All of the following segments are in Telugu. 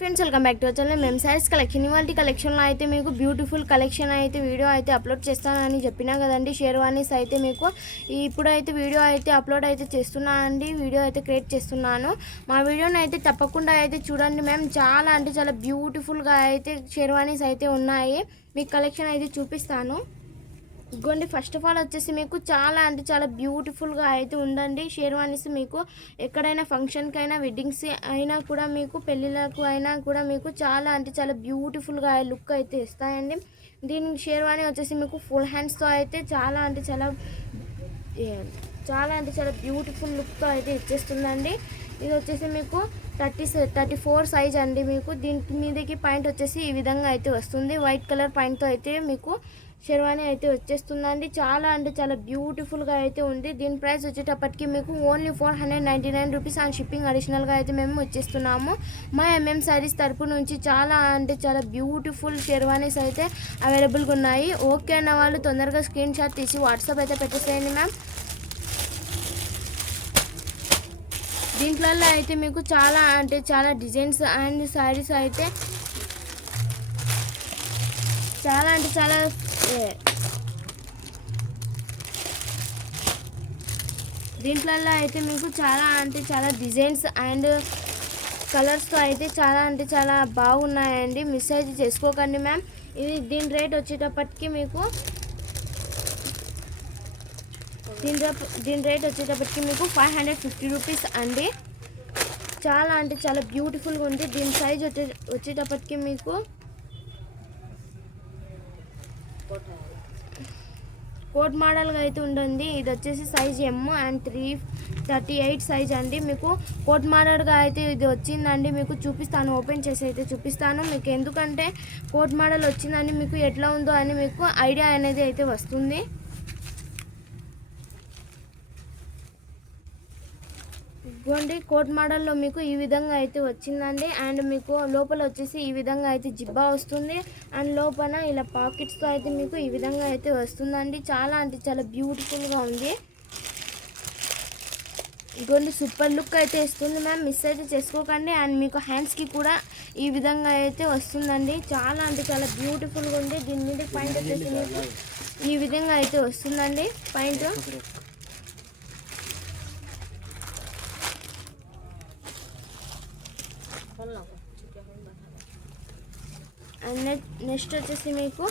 Friends welcome back to our channel. మేము సారీస్ కలెక్షన్ ఇవాళ కలెక్షన్లో అయితే మీకు బ్యూటిఫుల్ కలెక్షన్ అయితే వీడియో అయితే అప్లోడ్ చేస్తానని చెప్పినా కదండి. షేర్వానీస్ అయితే మీకు ఇప్పుడైతే వీడియో అయితే అప్లోడ్ అయితే చేస్తున్నానండి. వీడియో అయితే క్రియేట్ చేస్తున్నాను. మా వీడియోని అయితే తప్పకుండా అయితే చూడండి. మేము చాలా అంటే చాలా బ్యూటిఫుల్గా అయితే షేర్వానీస్ అయితే ఉన్నాయి. మీకు కలెక్షన్ అయితే చూపిస్తాను. ఇగోండి, ఫస్ట్ ఆఫ్ ఆల్ వచ్చేసి మీకు చాలా అంటే చాలా బ్యూటిఫుల్గా అయితే ఉండండి. షేర్వానీస్ మీకు ఎక్కడైనా ఫంక్షన్కి అయినా వెడ్డింగ్స్ అయినా కూడా మీకు పెళ్ళిళ్ళకు అయినా కూడా మీకు చాలా అంటే చాలా బ్యూటిఫుల్గా లుక్ అయితే ఇస్తాయండి. దీని షేర్వానీ వచ్చేసి మీకు ఫుల్ హ్యాండ్స్తో అయితే చాలా అంటే చాలా బ్యూటిఫుల్ లుక్తో అయితే ఇచ్చేస్తుందండి. ఇది వచ్చేసి మీకు 34 సైజ్ అండి. మీకు దీని మీదకి పాయింట్ వచ్చేసి ఈ విధంగా అయితే వస్తుంది. వైట్ కలర్ పాయింట్తో అయితే మీకు షెర్వానీ అయితే వచ్చేస్తుందండి. చాలా అంటే చాలా బ్యూటిఫుల్గా అయితే ఉంది. దీని ప్రైస్ వచ్చేటప్పటికి మీకు ఓన్లీ 499 రూపీస్ అండ్ షిప్పింగ్ అడిషనల్గా అయితే మేము వచ్చేస్తున్నాము. మా ఎంఎం శారీస్ తరపు నుంచి చాలా అంటే చాలా బ్యూటిఫుల్ షెర్వానీస్ అయితే అవైలబుల్గా ఉన్నాయి. ఓకే అన్న వాళ్ళు తొందరగా స్క్రీన్ షాట్ తీసి వాట్సాప్ అయితే పెట్టేసేయండి మ్యామ్. దీంట్లో అయితే మీకు చాలా అంటే చాలా డిజైన్స్ అండ్ శారీస్ అయితే చాలా అంటే చాలా దీంట్లో అయితే మీకు చాలా అంటే చాలా డిజైన్స్ అండ్ కలర్స్తో అయితే చాలా అంటే చాలా బాగున్నాయండి. మిస్ అయితే చేసుకోకండి మ్యామ్. ఇది దీని రేట్ వచ్చేటప్పటికి మీకు దీని రేట్ వచ్చేటప్పటికి మీకు 550 రూపీస్ అండి. చాలా అంటే చాలా బ్యూటిఫుల్గా ఉంది. దీని సైజ్ వచ్చేటప్పటికి మీకు కోట్ మోడల్గా అయితే ఉంటుంది. ఇది వచ్చేసి సైజ్ ఎమ్ అండ్ 338 సైజ్ అండి. మీకు కోట్ మోడల్గా అయితే ఇది వచ్చిందండి. మీకు చూపిస్తాను, ఓపెన్ చేసి అయితే చూపిస్తాను మీకు. ఎందుకంటే కోట్ మోడల్ వచ్చిందని మీకు ఎట్లా ఉందో అని మీకు ఐడియా అనేది అయితే వస్తుంది. ఇదిగోండి, కోట్ మోడల్లో మీకు ఈ విధంగా అయితే వచ్చిందండి. అండ్ మీకు లోపల వచ్చేసి ఈ విధంగా అయితే జిబ్బా వస్తుంది. అండ్ లోపల ఇలా పాకెట్స్తో అయితే మీకు ఈ విధంగా అయితే వస్తుందండి. చాలా అంటే చాలా బ్యూటిఫుల్గా ఉంది. ఇదిగోండి, సూపర్ లుక్ అయితే ఇస్తుంది మ్యామ్. మిస్ అయితే చేసుకోకండి. అండ్ మీకు హ్యాండ్స్కి కూడా ఈ విధంగా అయితే వస్తుందండి. చాలా అంటే చాలా బ్యూటిఫుల్గా ఉంది. దీని మీద పాయింట్ వచ్చేసి మీకు ఈ విధంగా అయితే వస్తుందండి పాయింట్. అండ్ నెక్స్ట్ వచ్చేసి మీకు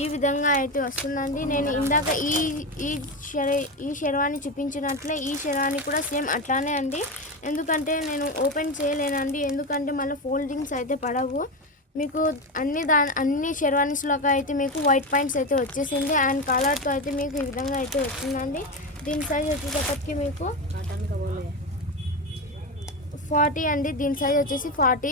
ఈ విధంగా అయితే వస్తుందండి. నేను ఇందాక ఈ షెర్వానీ చూపించినట్లే ఈ షెర్వానీ కూడా సేమ్ అట్లానే అండి. ఎందుకంటే నేను ఓపెన్ చేయలేనండి, ఎందుకంటే మళ్ళీ ఫోల్డింగ్స్ అయితే పడవు. మీకు అన్ని షెర్వానీస్లోకి అయితే మీకు వైట్ పాయింట్స్ అయితే వచ్చేసింది. అండ్ కలర్తో అయితే మీకు ఈ విధంగా అయితే వచ్చిందండి. దీని సైజ్ వచ్చేటప్పటికి మీకు 40 అండి. దీని సైజ్ వచ్చేసి 40.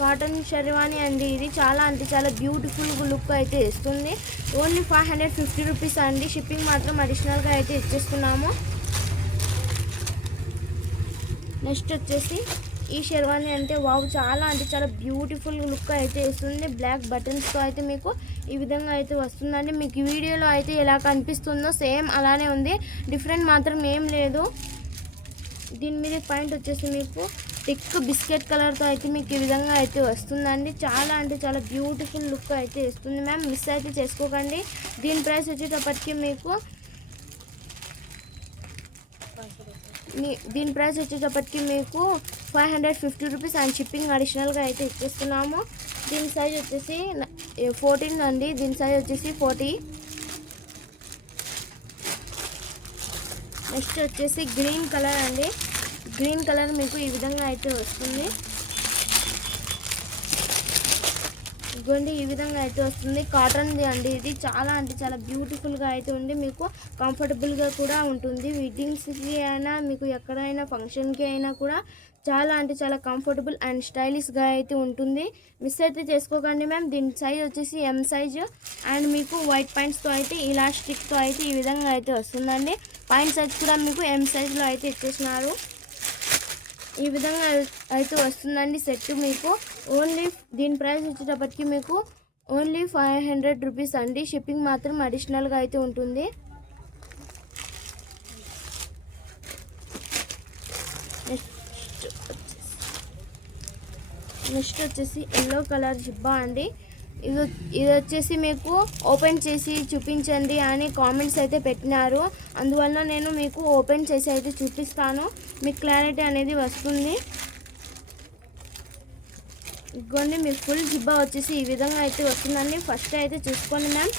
కాటన్ షెర్వానీ అండి. ఇది చాలా అంటే చాలా బ్యూటిఫుల్ లుక్ అయితే ఇస్తుంది. ఓన్లీ 550 రూపీస్ అండి. షిప్పింగ్ మాత్రం అడిషనల్గా అయితే ఇచ్చేస్తున్నాము. నెక్స్ట్ వచ్చేసి ఈ షెర్వానీ అంటే వావ్, చాలా అంటే చాలా బ్యూటిఫుల్ లుక్ అయితే ఇస్తుంది. బ్లాక్ బటన్స్తో అయితే మీకు ఈ విధంగా అయితే వస్తుందండి. మీకు ఈ వీడియోలో అయితే ఎలా కనిపిస్తుందో సేమ్ అలానే ఉంది, డిఫరెంట్ మాత్రం ఏం లేదు. దీని మీద పాయింట్ వచ్చేసి మీకు థిక్ బిస్కెట్ కలర్తో అయితే మీకు ఈ విధంగా అయితే వస్తుందండి. చాలా అంటే చాలా బ్యూటిఫుల్ లుక్ అయితే ఇస్తుంది మ్యామ్. మిస్ అయితే చేసుకోకండి. దీని ప్రైస్ వచ్చేటప్పటికి మీకు 550 రూపీస్ అండ్ షిప్పింగ్ అడిషనల్గా అయితే ఇచ్చేస్తున్నాము. దీని సైజ్ వచ్చేసి 14 అండి. దీని సైజ్ వచ్చేసి 40. నెక్స్ట్ వచ్చేసి గ్రీన్ కలర్ అండి. గ్రీన్ కలర్ మీకు ఈ విధంగా అయితే వస్తుంది. ఇదిగోండి, ఈ విధంగా అయితే వస్తుంది. కాటన్ది అండి. ఇది చాలా అంటే చాలా బ్యూటిఫుల్గా అయితే ఉంది. మీకు కంఫర్టబుల్గా కూడా ఉంటుంది. వెడ్డింగ్స్కి అయినా మీకు ఎక్కడైనా ఫంక్షన్కి అయినా కూడా చాలా అంటే చాలా కంఫర్టబుల్ అండ్ స్టైలిష్గా అయితే ఉంటుంది. మిస్ అయితే చేసుకోకండి మ్యామ్. దీని సైజ్ వచ్చేసి ఎం సైజు. అండ్ మీకు వైట్ పాయింట్స్తో అయితే ఇలాస్టిక్తో అయితే ఈ విధంగా అయితే వస్తుందండి. పాయింట్ సైజ్ కూడా మీకు ఎం సైజులో అయితే ఇచ్చేసినారు. ఈ విధంగా అయితే వస్తుందండి సెట్ మీకు. ఓన్లీ దీని ప్రైస్ వచ్చేటప్పటికి మీకు ఓన్లీ 500 రూపీస్ అండి. షిప్పింగ్ మాత్రం అడిషనల్గా అయితే ఉంటుంది. నెక్స్ట్ వచ్చేసి ఎల్లో కలర్ జిబ్బా అండి. ఇది వచ్చేసి మీకు ఓపెన్ చేసి చూపించండి అని కామెంట్స్ అయితే పెట్టినారు. అందువల్ల నేను మీకు ఓపెన్ చేసి అయితే చూపిస్తాను, మీకు క్లారిటీ అనేది వస్తుంది. ఇదిగోండి మీ ఫుల్ జిబ్బా వచ్చేసి ఈ విధంగా అయితే వస్తుందండి. ఫస్ట్ అయితే చూసుకోండి మ్యామ్.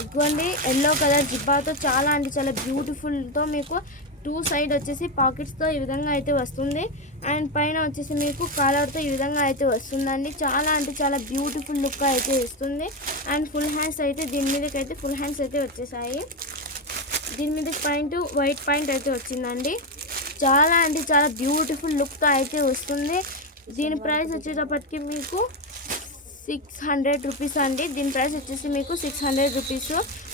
ఇదిగోండి ఎల్లో కలర్ జిబ్బాతో చాలా అంటే చాలా బ్యూటిఫుల్తో మీకు 2 సైడ్ వచ్చేసి పాకెట్స్తో ఈ విధంగా అయితే వస్తుంది. అండ్ పైన వచ్చేసి మీకు కాలర్తో ఈ విధంగా అయితే వస్తుందండి. చాలా అంటే చాలా బ్యూటిఫుల్ లుక్ అయితే ఇస్తుంది. అండ్ ఫుల్ హ్యాండ్స్ అయితే దీని మీదకి అయితే ఫుల్ హ్యాండ్స్ అయితే వచ్చేసాయి. దీని మీద వైట్ పాయింట్ అయితే వచ్చిందండి. చాలా అంటే చాలా బ్యూటిఫుల్ లుక్తో అయితే వస్తుంది. దీని ప్రైస్ వచ్చేటప్పటికి మీకు 600 రూపీస్ అండి. దీని ప్రైస్ వచ్చేసి మీకు 600 రూపీస్.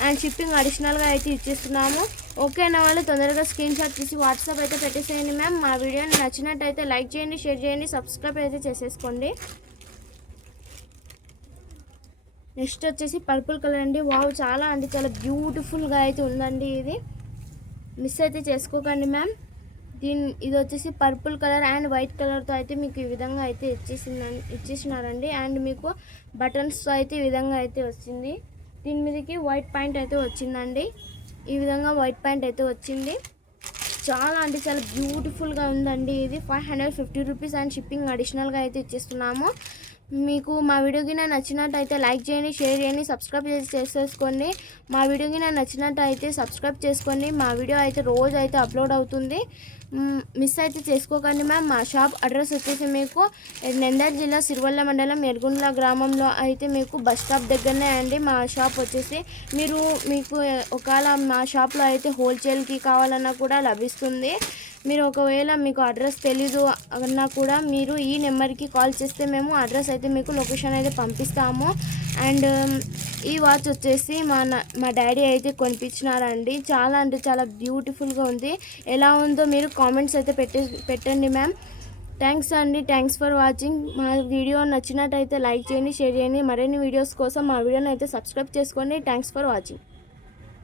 అండ్ షిప్పింగ్ అడిషనల్గా అయితే ఇచ్చేస్తున్నాము. ఓకే అన్న వాళ్ళు తొందరగా స్క్రీన్ షాట్ తీసి వాట్సాప్ అయితే పెట్టేసేయండి మ్యామ్. మా వీడియోని నచ్చినట్టయితే లైక్ చేయండి, షేర్ చేయండి, సబ్స్క్రైబ్ అయితే చేసేసుకోండి. నెక్స్ట్ వచ్చేసి పర్పుల్ కలర్ అండి. వావ్ చాలా అంటే చాలా బ్యూటిఫుల్గా అయితే ఉందండి. ఇది మిస్ అయితే చేసుకోకండి మ్యామ్. ఇది వచ్చేసి పర్పుల్ కలర్ అండ్ వైట్ కలర్తో అయితే మీకు ఈ విధంగా అయితే ఇచ్చేసినారండి. అండ్ మీకు బటన్స్తో అయితే ఈ విధంగా అయితే వచ్చింది. దీని మీదకి వైట్ పాయింట్ అయితే వచ్చిందండి. ఈ విధంగా వైట్ పాయింట్ అయితే వచ్చింది. చాలా అంటే చాలా బ్యూటిఫుల్గా ఉందండి. ఇది 550 రూపీస్ అండ్ షిప్పింగ్ అడిషనల్గా అయితే ఇచ్చేస్తున్నాము. మీకు మా వీడియోకి నచ్చినట్టయితే లైక్ చేయండి, షేర్ చేయండి, సబ్స్క్రైబ్ చేసేసుకోండి. మా వీడియోకి నచ్చినట్టయితే సబ్స్క్రైబ్ చేసుకోండి. మా వీడియో అయితే రోజు అయితే అప్లోడ్ అవుతుంది, మిస్ అయితే చేసుకోకండి మ్యామ్. మా షాప్ అడ్రస్ వచ్చేసి మీకు నంద్యాల జిల్లా సిరివల్ల మండలం ఎర్గుండ్ల గ్రామంలో అయితే మీకు బస్ స్టాప్ దగ్గరనే అండి మా షాప్ వచ్చేసి. మీకు ఒకవేళ మా షాప్లో అయితే హోల్సేల్కి కావాలన్నా కూడా లభిస్తుంది. మీరు ఒకవేళ మీకు అడ్రస్ తెలీదు అన్నా కూడా మీరు ఈ నెంబర్కి కాల్ చేస్తే మేము అడ్రస్ అయితే మీకు లొకేషన్ అయితే పంపిస్తాము. అండ్ ఈ వాచ్ వచ్చేసి మా డాడీ అయితే కొనిపించినారండి. చాలా అంటే చాలా బ్యూటిఫుల్గా ఉంది. ఎలా ఉందో మీరు కామెంట్స్ అయితే పెట్టండి మ్యామ్. థ్యాంక్స్ అండి. Thanks for watching. మా వీడియో నచ్చినట్టయితే లైక్ చేయండి, షేర్ చేయండి. మరిన్ని వీడియోస్ కోసం మా వీడియోని అయితే సబ్స్క్రైబ్ చేసుకోండి. Thanks for watching.